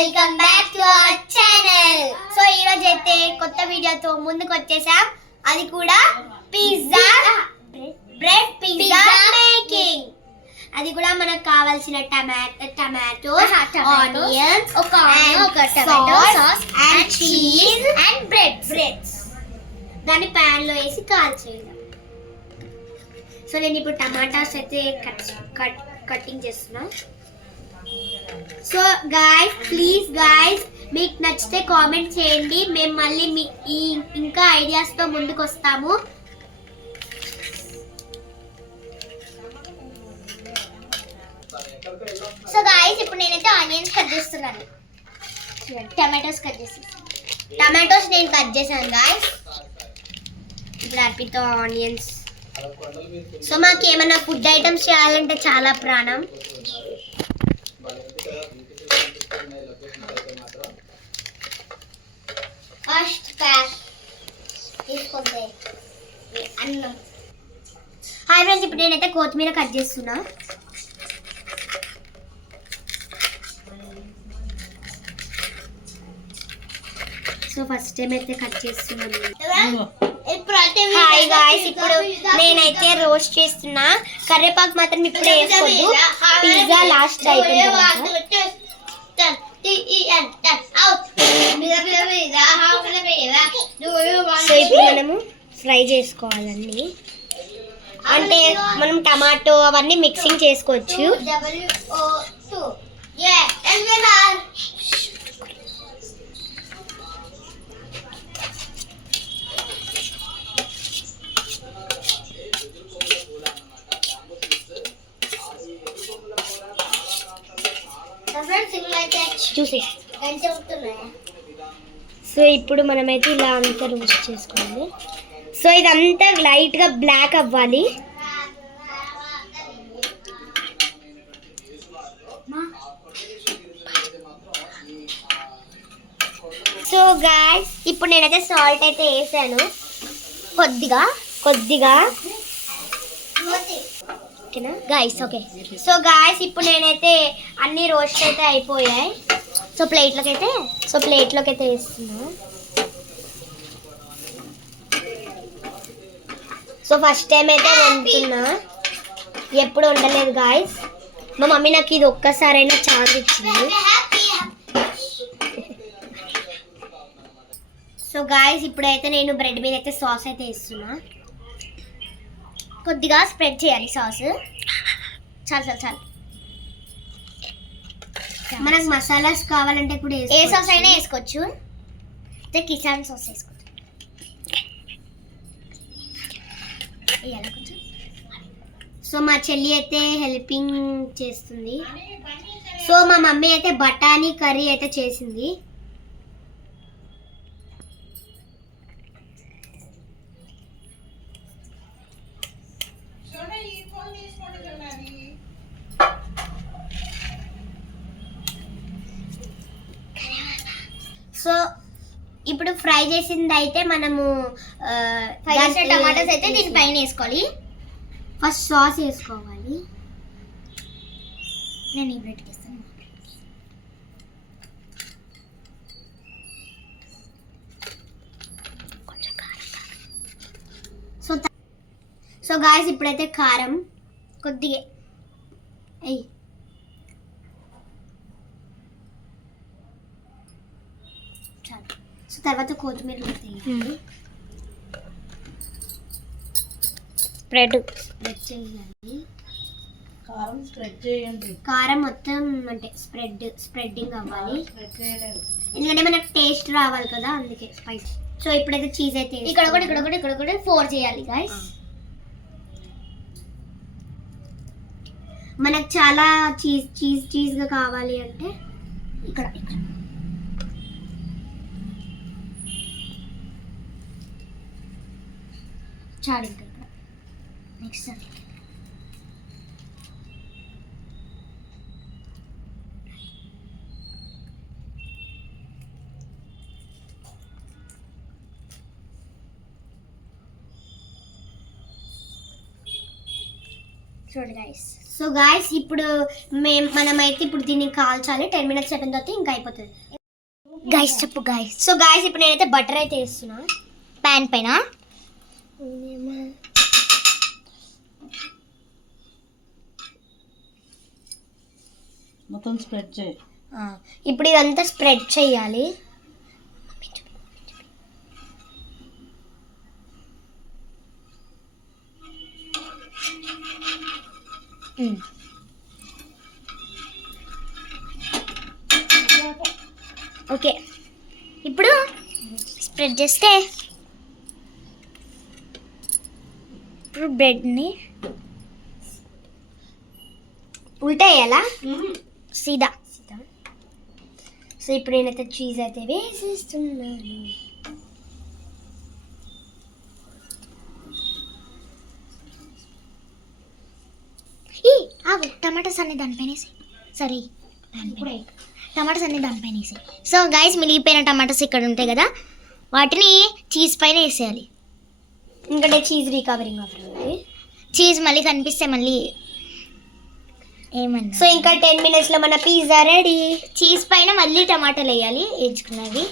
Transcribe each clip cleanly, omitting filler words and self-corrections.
Welcome back to our channel. So ఈ రోజు అయితే కొత్త వీడియోతో ముందుకు వచ్చేసాం. అది కూడా పిజ్జా బ్రెడ్ పిజ్జా మేకింగ్. అది కూడా మనకు కావాల్సిన టమాటోస్, ఆనియన్స్, ఒక tomato sauce and cheese and breads. దాన్ని ప్యాన్ లో వేసి కాల్చేయాలి. సో నేను ఇప్పుడు టమాటాస్ అయితే కటింగ్ చేస్తున్నా. సో గాయ్స్, ప్లీజ్ గాయ్స్, మీకు నచ్చితే కామెంట్ చేయండి. మేము మళ్ళీ ఇంకా ఐడియాస్తో ముందుకు వస్తాము. సో గాయ్స్, ఇప్పుడు నేనైతే ఆనియన్స్ కట్ చేస్తున్నాను. టమాటోస్ కట్ చేస్తాను. టమాటోస్ నేను కట్ చేశాను గాయ్స్. ఇప్పుడు అర్పితో ఆనియన్స్. సో మాకు ఏమైనా ఫుడ్ ఐటమ్స్ చేయాలంటే చాలా ప్రాణం. ఫస్ట్ ప్యాక్ తీసుకుంటే అన్నం. హాయ్ ఫ్రెండ్స్, ఇప్పుడు నేనైతే కొత్తిమీర కట్ చేస్తున్నా. సో ఫస్ట్ టైం అయితే కట్ చేస్తున్నాను. హాయ్ గాయ్స్, ఇప్పుడు నేనైతే రోస్ట్ చేస్తున్నా. కరివేపాకు మాత్రం ఇప్పుడే వేసుకోవద్దు, పిజ్జా లాస్ట్ అయిపోయింది. సో ఇప్పుడు మనము ఫ్రై చేసుకోవాలండి. అంటే మనం టమాటో అవన్నీ మిక్సింగ్ చేసుకోవచ్చు. చూసి సో ఇప్పుడు మనమైతే ఇలా అంతా రోస్ట్ చేసుకోవాలి. సో ఇదంతా లైట్గా బ్లాక్ అవ్వాలి. సో గాయ్స్, ఇప్పుడు నేనైతే సాల్ట్ అయితే వేసాను కొద్దిగా ఓకేనా గాయ్స్? ఓకే. సో గాయ్స్, ఇప్పుడు నేనైతే అన్ని రోస్ట్ అయితే అయిపోయాయి. సో ప్లేట్లోకి అయితే వేస్తున్నా. సో ఫస్ట్ టైం అయితే వండుతున్నా, ఎప్పుడు వండలేదు గాయ్స్. మా మమ్మీ నాకు ఇది ఒక్కసారైనా ఛాన్స్ ఇచ్చింది. సో గాయ్స్, ఇప్పుడైతే నేను బ్రెడ్ మీద అయితే సాస్ అయితే వేస్తున్నా. కొద్దిగా స్ప్రెడ్ చేయాలి సాస్. చాలు. మనకు మసాలాస్ కావాలంటే ఇప్పుడు ఏ సాస్ అయినా వేసుకోవచ్చు. కిసాన్ సాస్ వేసుకోవచ్చు. సో మా చెల్లి అయితే హెల్పింగ్ చేస్తుంది. సో మా మమ్మీ అయితే బఠానీ కర్రీ అయితే చేసింది. సో ఇప్పుడు ఫ్రై చేసింది అయితే మనము టమాటాస్ అయితే దీనిపైన వేసుకోవాలి. ఫస్ట్ సాస్ వేసుకోవాలి. నేను ఈ బ్రెడ్కి వేస్తాను. కొంచెం కారం. సో గాయ్స్, ఇప్పుడైతే కారం కొద్దిగా అయ్యి. సో తర్వాత కొత్తిమీర స్ప్రెడ్ చేయాలి. కారం మొత్తం అంటే స్ప్రెడ్డింగ్ అవ్వాలి, ఎందుకంటే మనకు టేస్ట్ రావాలి కదా, అందుకే స్పైస్. సో ఇప్పుడైతే చీజ్ అయితే ఇక్కడ ఒకటి 4 చేయాలి గాయ్స్. మనకు చాలా చీజ్గా కావాలి అంటే ఇక్కడ చాలు. ఇక్కడ నెక్స్ట్ చూడండి గైస్. సో గాయస్ ఇప్పుడు మనమైతే ఇప్పుడు దీన్ని కాల్చాలి. 10 minutes అయిపోయిన తర్వాత ఇంకా అయిపోతుంది. గైస్ చెప్పు గైస్. సో గాయస్ ఇప్పుడు నేనైతే బటర్ అయితే వేస్తున్నా ప్యాన్ పైన. మొత్తం స్ప్రెడ్ చేయి. ఇప్పుడు ఇదంతా స్ప్రెడ్ చేయాలి. ఓకే ఇప్పుడు స్ప్రెడ్ చేస్తే ఇప్పుడు బ్రెడ్ని ఉల్టా వేయాలా? సీదా. సో ఇప్పుడు నేనైతే చీజ్ అయితే వేసేస్తున్నాను. టమాటాస్ అన్ని దానిపైన వేసి. సరే టమాటాస్ అన్ని దానిపైన వేసి. సో గైస్ మిగిలిపోయిన టమాటాస్ ఇక్కడ ఉంటాయి కదా, వాటిని చీజ్ పైన వేసేయాలి. ఎందుకంటే చీజ్ రికవరింగ్ అవుతుంది. చీజ్ మళ్ళీ కనిపిస్తే మళ్ళీ ఏమన్నా. సో ఇంకా 10 minutes లో మన పిజ్జా రెడీ. చీజ్ పైన మళ్ళీ టమాటాలు వేయాలి వేయించుకున్నవి.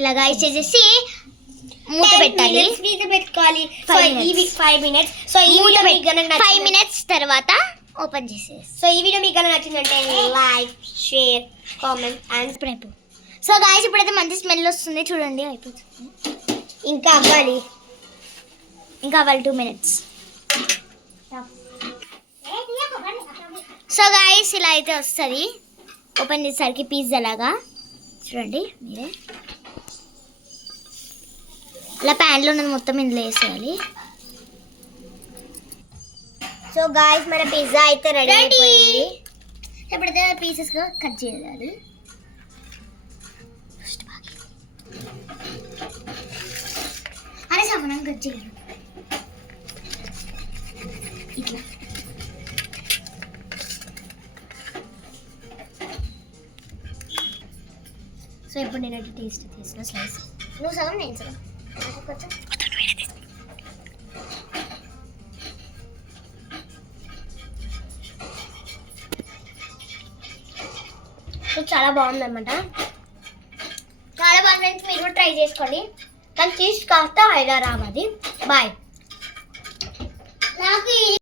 ఇలా గైస్ చేసేసి మూత పెట్టాలి. మూత పెట్టుకోవాలి. 5 minutes. సో ఈ మూత వీడియో మీకు 5 minutes తర్వాత ఓపెన్ చేసేసి. సో ఈ వీడియో మీకు నచ్చిందంటే like, share, comment and subscribe. So guys ఇప్పుడైతే మంచి స్మెల్ వస్తుంది చూడండి. అయిపోతుంది. ఇంకా అవ్వాలి. ఇంకా అవ్వాలి 2 minutes. సో గాయస్ ఇలా అయితే వస్తుంది. ఓపెన్ చేసేసరికి పిజ్జా లాగా చూడండి మీరే. ఇలా ప్యాన్లో ఉన్నది మొత్తం ఇందులో వేసేయాలి. సో గాయ్స్ మన పిజ్జా అయితే రెడీ అయిపోయింది. ఇప్పుడైతే పీసెస్గా కట్ చేయాలి. అరే సమానం కట్ చేయాలి ఇట్లా. సో ఇప్పుడు నేనైతే టేస్ట్ తీసిన స్లైస్. నువ్వు సగం నేను సగం. కొంచెం సో చాలా బాగుందన్నమాట. చాలా బాగా ఫ్రెండ్స్, మీరు కూడా ట్రై చేసుకోండి. కానీ టేస్ట్ కాస్త హైదరాబాద్. బాయ్. నాకు